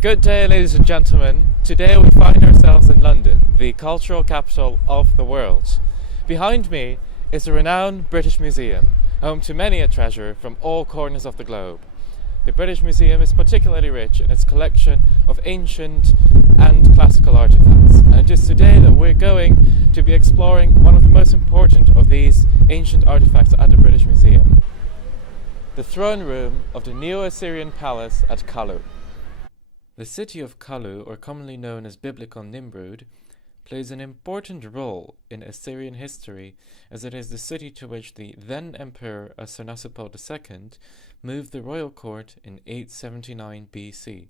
Good day, ladies and gentlemen. Today we find ourselves in London, the cultural capital of the world. Behind me is the renowned British Museum, home to many a treasure from all corners of the globe. The British Museum is particularly rich in its collection of ancient and classical artifacts, and it is today that we're going to be exploring one of the most important of these ancient artifacts at the British Museum, the throne room of the Neo-Assyrian palace at Kalhu. The city of Kalhu, or commonly known as biblical Nimrud, plays an important role in Assyrian history, as it is the city to which the then Emperor Ashurnasirpal II moved the royal court in 879 BC.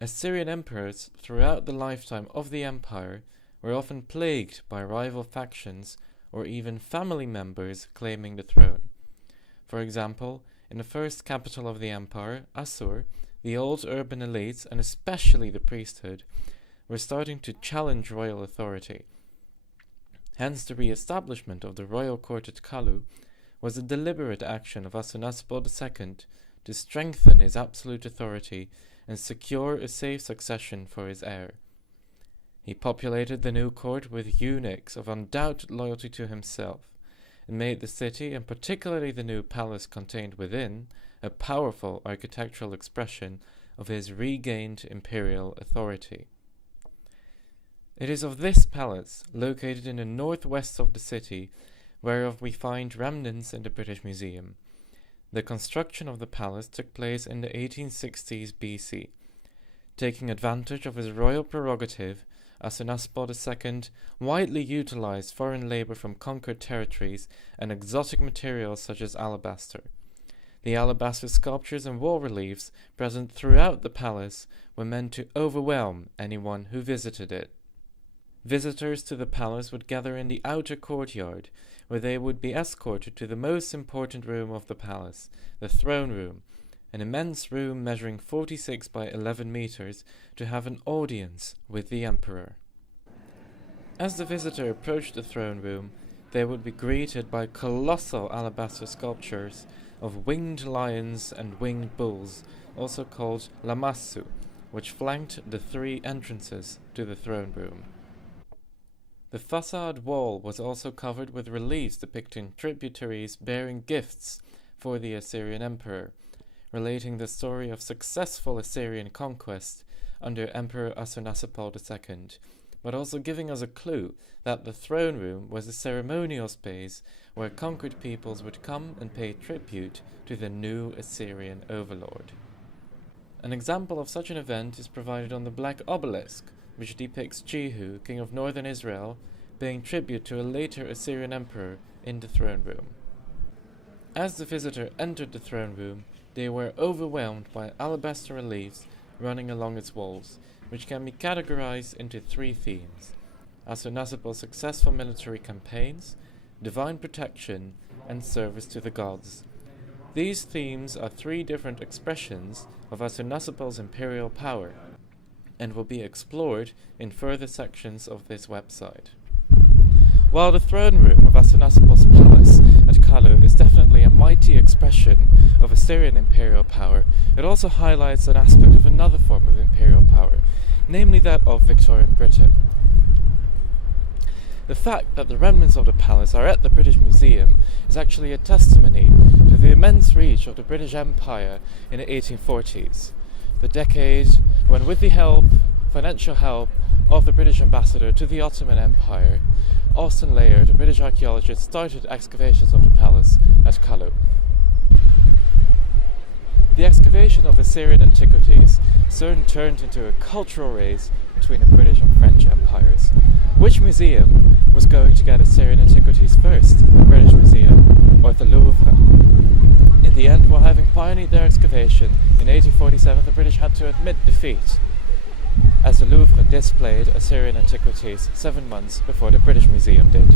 Assyrian emperors throughout the lifetime of the empire were often plagued by rival factions or even family members claiming the throne. For example, in the first capital of the empire, Assur, the old urban elites, and especially the priesthood, were starting to challenge royal authority. Hence the re-establishment of the royal court at Kalhu was a deliberate action of Ashurnasirpal II to strengthen his absolute authority and secure a safe succession for his heir. He populated the new court with eunuchs of undoubted loyalty to himself, and made the city, and particularly the new palace contained within, a powerful architectural expression of his regained imperial authority. It is of this palace, located in the northwest of the city, whereof we find remnants in the British Museum. The construction of the palace took place in the 1860s BC. Taking advantage of his royal prerogative, Ashurnasirpal II widely utilized foreign labor from conquered territories and exotic materials such as alabaster. The alabaster sculptures and wall reliefs present throughout the palace were meant to overwhelm anyone who visited it. Visitors to the palace would gather in the outer courtyard, where they would be escorted to the most important room of the palace, the throne room, an immense room measuring 46 by 11 meters, to have an audience with the emperor. As the visitor approached the throne room, they would be greeted by colossal alabaster sculptures of winged lions and winged bulls, also called lamassu, which flanked the three entrances to the throne room. The facade wall was also covered with reliefs depicting tributaries bearing gifts for the Assyrian emperor, relating the story of successful Assyrian conquest under Emperor Ashurnasirpal II, but also giving us a clue that the throne room was a ceremonial space where conquered peoples would come and pay tribute to the new Assyrian overlord. An example of such an event is provided on the Black Obelisk, which depicts Jehu, king of northern Israel, paying tribute to a later Assyrian emperor in the throne room. As the visitor entered the throne room, they were overwhelmed by alabaster reliefs running along its walls, which can be categorized into three themes: Ashurnasirpal's successful military campaigns, divine protection, and service to the gods. These themes are three different expressions of Ashurnasirpal's imperial power, and will be explored in further sections of this website. While the throne room of Ashurnasirpal's palace at Kalhu is definitely a mighty expression of Assyrian imperial power, it also highlights an aspect of another form of imperial power, namely that of Victorian Britain. The fact that the remnants of the palace are at the British Museum is actually a testimony to the immense reach of the British Empire in the 1840s, the decade when, with the financial help of the British ambassador to the Ottoman Empire, Austin Layard, a British archaeologist, started excavations of the palace at Kalhu. The excavation of Assyrian antiquities soon turned into a cultural race between the British and French empires. Which museum was going to get Assyrian antiquities first, the British Museum or the Louvre? In the end, while having pioneered their excavation, in 1847 the British had to admit defeat, as the Louvre displayed Assyrian antiquities 7 months before the British Museum did.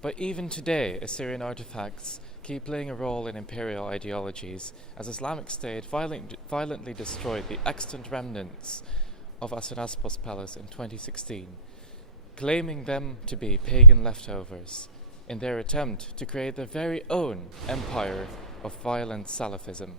But even today, Assyrian artifacts keep playing a role in imperial ideologies, as Islamic State violently destroyed the extant remnants of Ashurnasirpal's palace in 2016, claiming them to be pagan leftovers in their attempt to create their very own empire of violent Salafism.